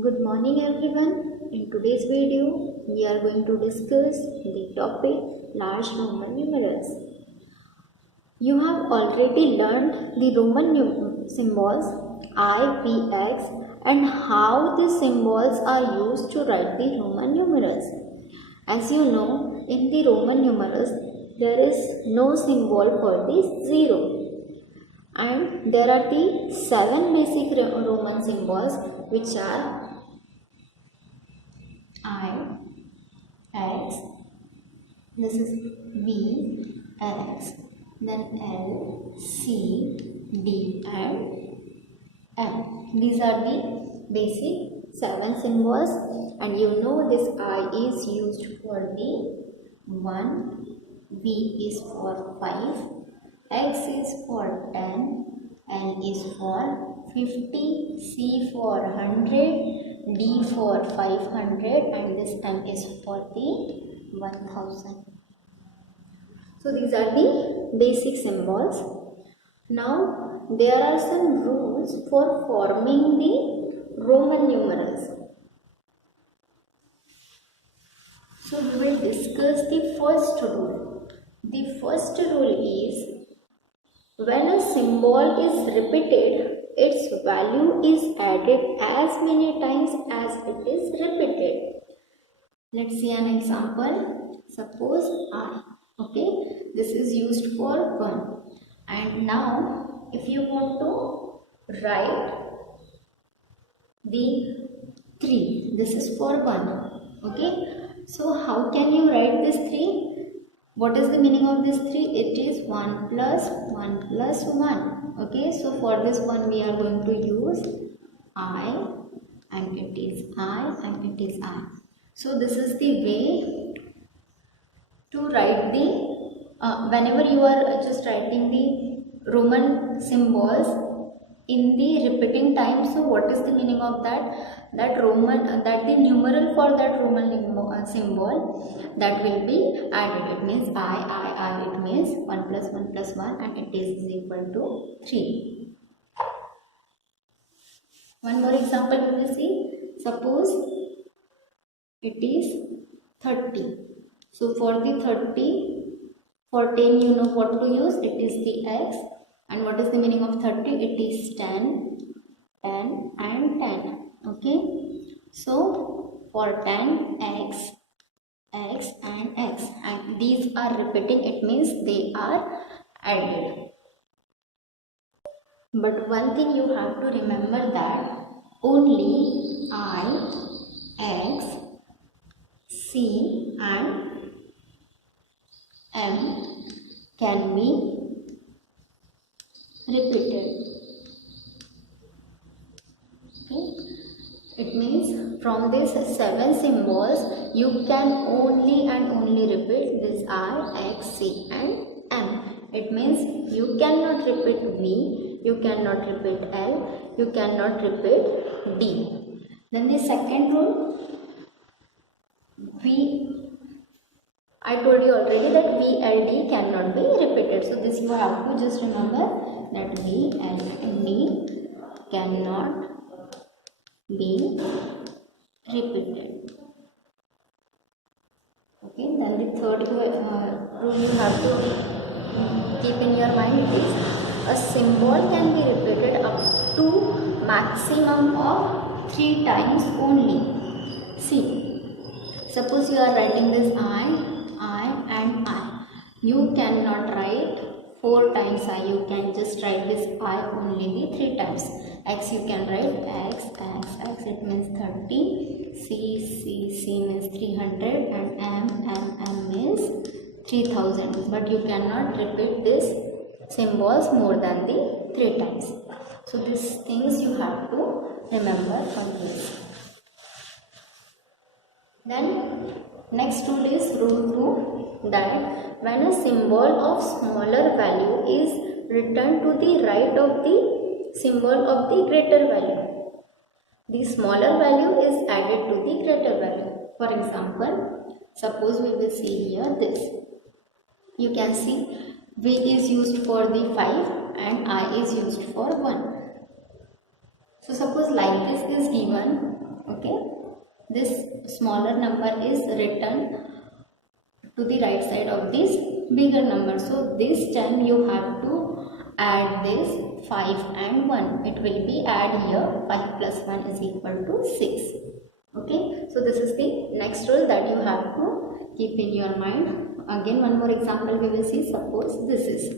Good morning everyone. In today's video, we are going to discuss the topic large Roman numerals. You have already learned the Roman symbols I, P, X and how these symbols are used to write the Roman numerals. As you know, in the Roman numerals, there is no symbol for the zero. And there are the 7 basic Roman symbols which are I, X, this is V, X, then L, C, D and M. These are the basic 7 symbols, and you know this I is used for the 1, V is for 5, X is for 10, L is for 50, C for 100, D for 500 and this M is for the 1000. So these are the basic symbols. Now there are some rules for forming the Roman numerals. So we will discuss the first rule. The first rule is when a symbol is repeated, its value is added as many times as it is repeated. Let's see an example. Suppose I. Okay, this is used for 1. And now, if you want to write the 3, this is for 1. Okay, so how can you write this 3? What is the meaning of this 3? It is 1 plus 1 plus 1. Okay, so for this one we are going to use I and it is I and it is I. So this is the way to write the, whenever you are just writing the Roman symbols in the repeating time. So what is the meaning of that? That the numeral for that Roman symbol that will be added. It means I, it means 1 plus 1 plus 1 and it is equal to 3. One more example we will see. Suppose it is 30. So for the 30, for 10 you know what to use. It is the X. And what is the meaning of 30? It is 10, 10 and 10. Okay. So for 10, X, X and X. And these are repeating. It means they are added. But one thing you have to remember that only I, X, C and M can be repeated. Okay, it means from these 7 symbols you can only and only repeat this I, X, C and M. It means you cannot repeat V, you cannot repeat L, you cannot repeat D. Then the second rule, I told you already that V, L, D cannot be repeated. So this you have to just remember that V, L and D cannot be repeated. Okay, then the third rule you have to keep in your mind is a symbol can be repeated up to maximum of 3 times only. See, suppose you are writing this I and I. You cannot write 4 times I. You can just write this I only the 3 times. X you can write X, X, X. It means 30. C means 300 and M means 3000. But you cannot repeat this symbols more than the 3 times. So these things you have to remember from this. Then next rule is rule 2, that when a symbol of smaller value is written to the right of the symbol of the greater value, the smaller value is added to the greater value. For example, suppose we will see here this. You can see V is used for the 5 and I is used for 1. So suppose like this is given Okay, this smaller number is written to the right side of this bigger number. So this time you have to add this 5 and 1. It will be add here 5 plus 1 is equal to 6. Okay, so this is the next rule that you have to keep in your mind. Again, one more example we will see. Suppose this is,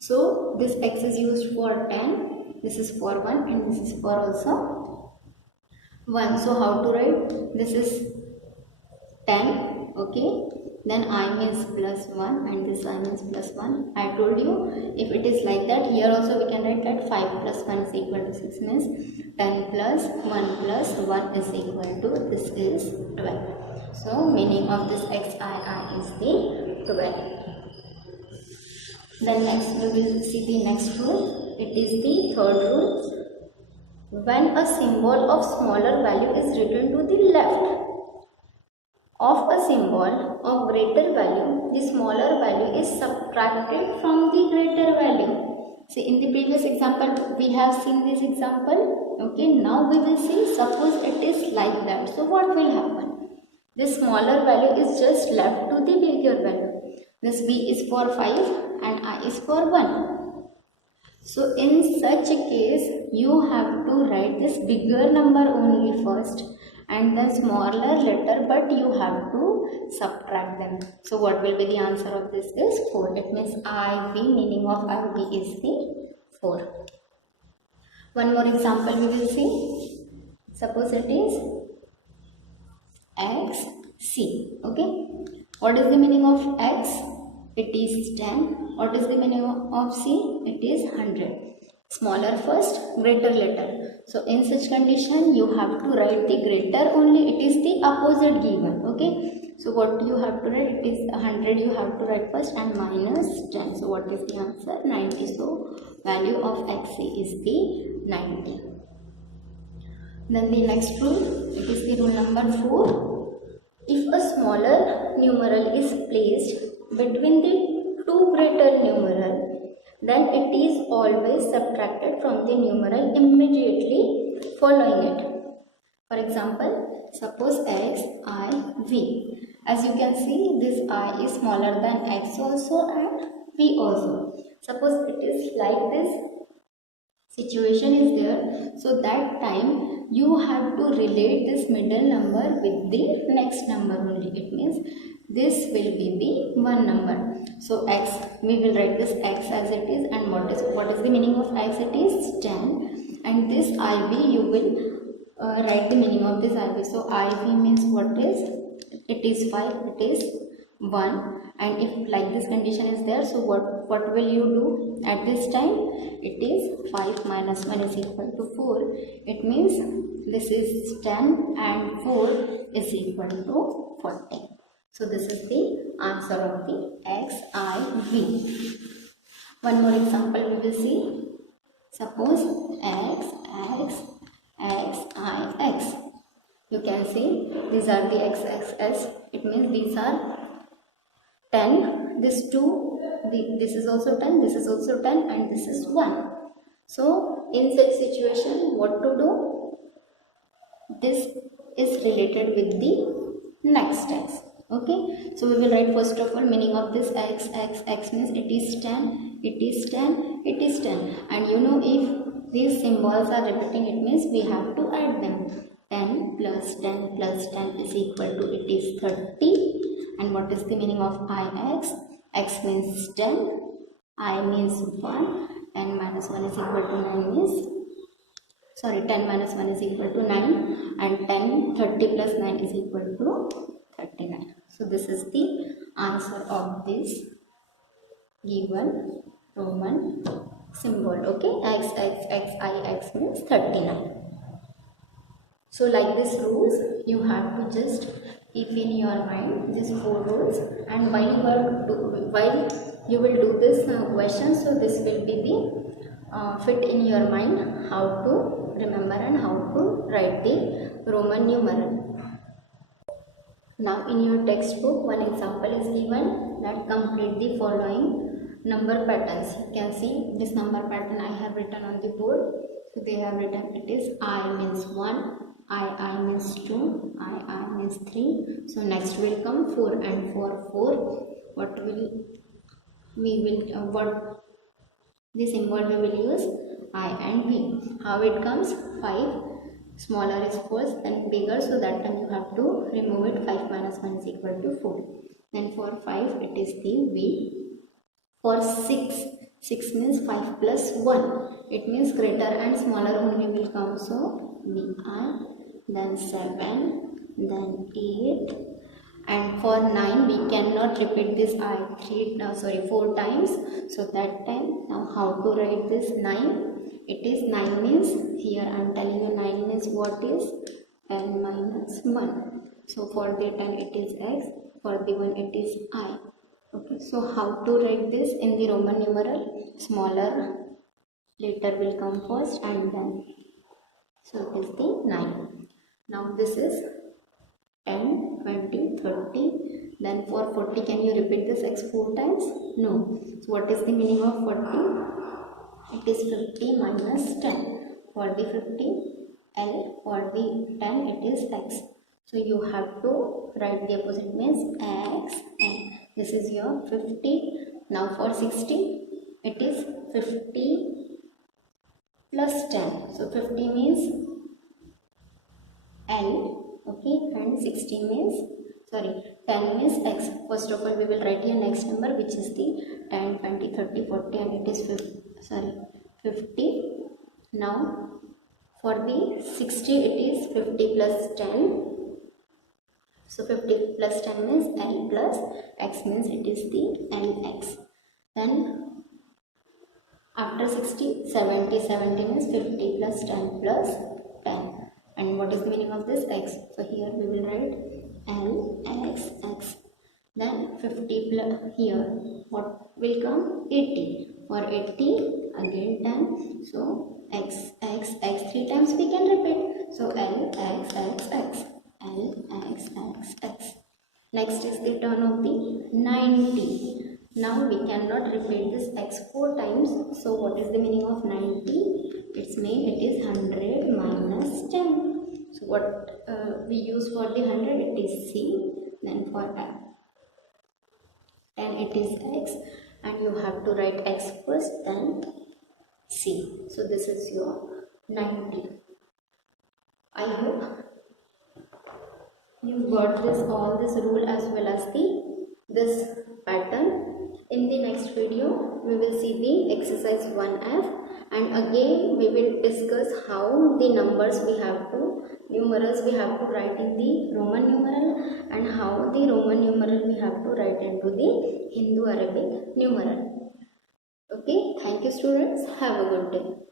so this x is used for 10, this is for 1, and this is for also 1. So how to write? This is 10. Okay, then I means plus 1 and this I means plus 1. I told you if it is like that, here also we can write that 5 plus 1 is equal to 6 means 10 plus 1 plus 1 is equal to, this is 12. So meaning of this xii is the 12. Then next we will see the next rule. It is the third rule. When a symbol of smaller value is written to the left of a symbol of greater value, the smaller value is subtracted from the greater value. See, in the previous example we have seen this example. Okay, now we will see, suppose it is like that. So what will happen? This smaller value is just left to the bigger value. This b is for 5 and I is for 1. So in such a case, you have to write this bigger number only first and then smaller later, but you have to subtract them. So what will be the answer of this is 4. It means IB, meaning of IB is the 4. One more example we will see. Suppose it is XC. Okay, what is the meaning of X? It is 10. What is the meaning of C? It is 100. Smaller first, greater later. So in such condition, you have to write the greater only. It is the opposite given. Okay. So what you have to write? It is 100. You have to write first and minus 10. So what is the answer? 90. So value of XC is the 90. Then the next rule. It is the rule number 4. If a smaller numeral is placed between the two greater numeral, then it is always subtracted from the numeral immediately following it. For example, suppose x, I, v. As you can see, this I is smaller than x also and v also. Suppose it is like this situation is there, so that time you have to relate this middle number with the next number only. It means this will be the one number. So x, we will write this x as it is, and what is the meaning of x? It is 10, and this iv you will write the meaning of this iv. So iv means what is? It is 5, it is 1, and if like this condition is there, so what will you do at this time? It is 5 minus 1 is equal to 4. It means this is 10 and 4 is equal to 40. So this is the answer of the XIV. One more example we will see. Suppose X, X, X, I, X. You can see these are the X, X, S. It means these are 10. This 2, this is also 10, this is also 10, and this is 1. So in such situation, what to do? This is related with the next X. Okay, so we will write first of all meaning of this x, x, x means it is 10, it is 10, it is 10, and you know if these symbols are repeating, it means we have to add them. 10 plus 10 plus 10 is equal to, it is 30. And what is the meaning of ix? X means 10, I means 1, and minus 1 is equal to 9 means, sorry, 10 minus 1 is equal to 9, and 30 plus 9 is equal to 39. So this is the answer of this given Roman symbol. Okay, x, x, x, I, x means 39. So like this rules, you have to just keep in your mind these 4 rules, and while you will do this question, so this will be the fit in your mind how to remember and how to write the Roman numeral. Now in your textbook, one example is given that complete the following number patterns. You can see this number pattern I have written on the board. So they have written it is I means 1, I means 2, I means 3. So next will come 4, and for 4, what what the symbol we will use? I and V. How it comes? 5. Smaller is false, then bigger, so that time you have to remove it. 5 minus 1 is equal to 4. Then for 5 it is the V. For 6, 6 means 5 plus 1. It means greater and smaller only will come. So VI, then 7, then 8. And for 9 we cannot repeat this I 4 times. So that time, now how to write this 9? It is 9 means, here I am telling you 9 means what is? N minus 1. So for the 10 it is X, for the 1 it is I. Okay, so how to write this in the Roman numeral? Smaller letter will come first and then. So it is the 9. Now this is 10, 20, 30. Then for 40, can you repeat this X 4 times? No. So what is the meaning of 40? It is 50 minus 10. For the 50, L. For the 10, it is X. So you have to write the opposite, means X, N. This is your 50. Now for 60, it is 50 plus 10. So 50 means L, okay, and 60 means, 10 means X. First of all, we will write here next number, which is the 10, 20, 30, 40, and it is 50. Now, for the 60, it is 50 plus 10. So 50 plus 10 means L plus X, means it is the LX. Then after 60, 70 means 50 plus 10 plus 10. And what is the meaning of this? X. So here we will write L, X, X. Then 50 plus, here what will come? 80. For 80, again 10. So X, X, X 3 times we can repeat. So L, X, X, X. L, X, X, X. Next is the turn of the 90. Now we cannot repeat this X 4 times. So what is the meaning of 90? It is 100 minus 10. So what we use for the 100? It is C. Then for 10 it is X. And you have to write X first, then C. So this is your 90. I hope you got all this rule as well as this pattern. In the next video, we will see the exercise 1F, and again we will discuss how the numerals we have to write in the Roman numeral, and how the Roman numeral we have to write into the Hindu Arabic numeral. Okay, thank you students. Have a good day.